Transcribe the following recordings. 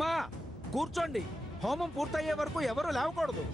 అమ్మా కూర్చోండి. హోమం పూర్తయ్యే వరకు ఎవరు లేవకూడదు.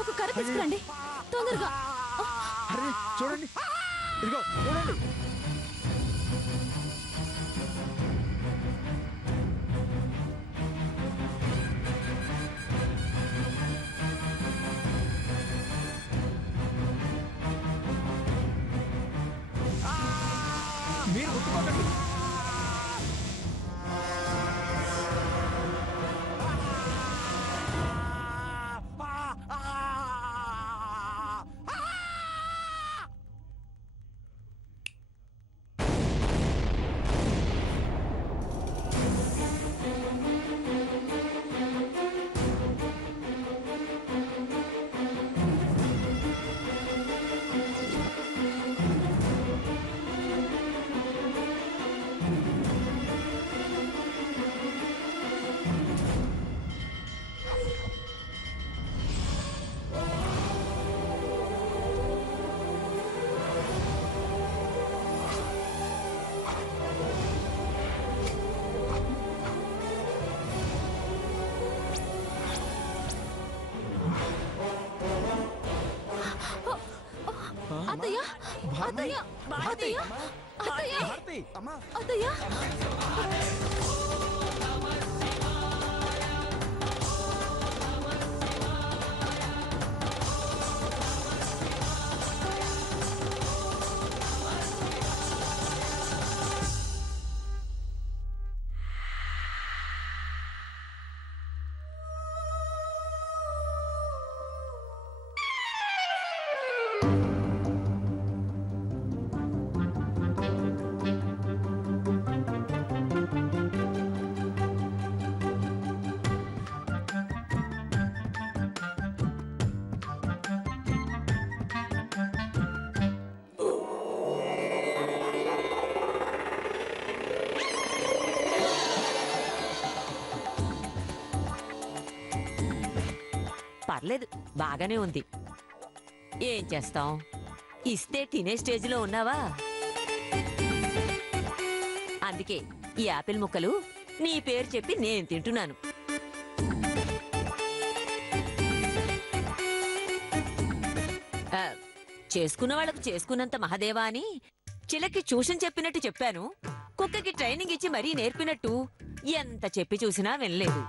ఒక కర్ర తీసుకురండి తొందరగా. అరే చూడండి, ఇదిగో చూడండి. మీరు గుర్తుపట్టండి. అత్తయ్య అత్తయ్య అత్తయ్య అత్తయ్య అత్తయ్య పర్లేదు, బాగానే ఉంది. ఏం చేస్తాం, ఇస్తే తినే స్టేజ్లో ఉన్నావా? అందుకే ఈ ఆపిల్ ముక్కలు నీ పేరు చెప్పి నేను తింటున్నాను. చేసుకున్న వాళ్ళకు చేసుకున్నంత మహదేవా అని చిలకి ట్యూషన్ చెప్పినట్టు చెప్పాను. కుక్కకి ట్రైనింగ్ ఇచ్చి మరీ నేర్పినట్టు ఎంత చెప్పి చూసినా వినలేదు.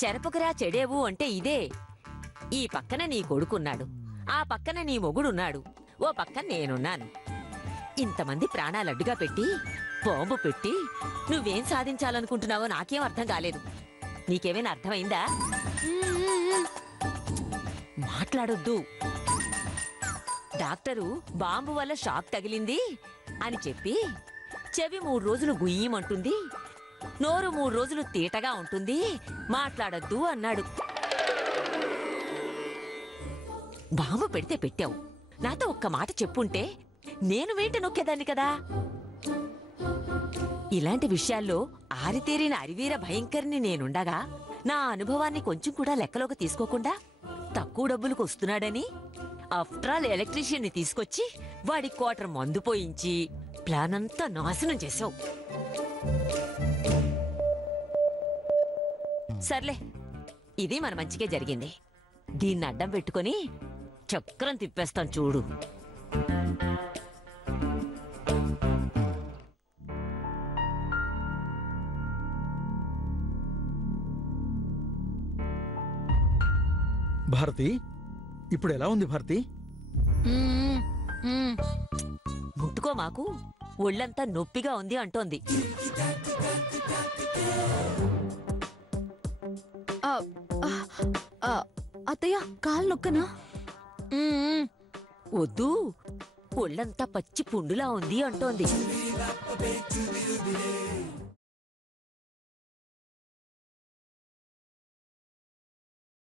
చెరపకురా చెడేవు అంటే ఇదే. ఈ పక్కన నీ కొడుకున్నాడు, ఆ పక్కన నీ మొగుడున్నాడు, ఓ పక్కన నేనున్నాను. ఇంతమంది ప్రాణాలు అడ్డుగా పెట్టి బాంబు పెట్టి నువ్వేం సాధించాలనుకుంటున్నావో నాకేం అర్థం కాలేదు. నీకేమైనా అర్థమైందా? మాట్లాడొద్దు. డాక్టరు బాంబు వల్ల షాక్ తగిలింది అని చెప్పి చెవి 3 రోజులు గుయ్యమంటుంది, నోరు 3 రోజులు తీటగా ఉంటుంది, మాట్లాడొద్దు అన్నాడు. బాంబు పెడితే పెట్టావు, నాతో ఒక్క మాట చెప్పుంటే నేను వెంట నొక్కేదాన్ని కదా. ఇలాంటి విషయాల్లో ఆరితేరిన అరివీర భయంకరిని నేనుండగా నా అనుభవాన్ని కొంచెం కూడా లెక్కలోకి తీసుకోకుండా తక్కువ డబ్బులకు వస్తున్నాడని ఆఫ్టర్ ఆల్ ఎలక్ట్రీషియన్ని తీసుకొచ్చి వాడి క్వార్టర్ మందు పోయించి ప్లాన్ అంతా నాశనం చేశావు. సర్లే, ఇది మన మంచికే జరిగింది. దీన్ని అడ్డం పెట్టుకొని చక్రం తిప్పేస్తాను చూడు. భారతి, ఇప్పుడు ఎలా ఉంది భారతి? ముట్టుకో, మాకు ఒళ్ళంతా నొప్పిగా ఉంది అంటోంది. అత్తయ్య కాలు నొక్కనా? వద్దు, ఒళ్ళంతా పచ్చి పుండులా ఉంది అంటోంది.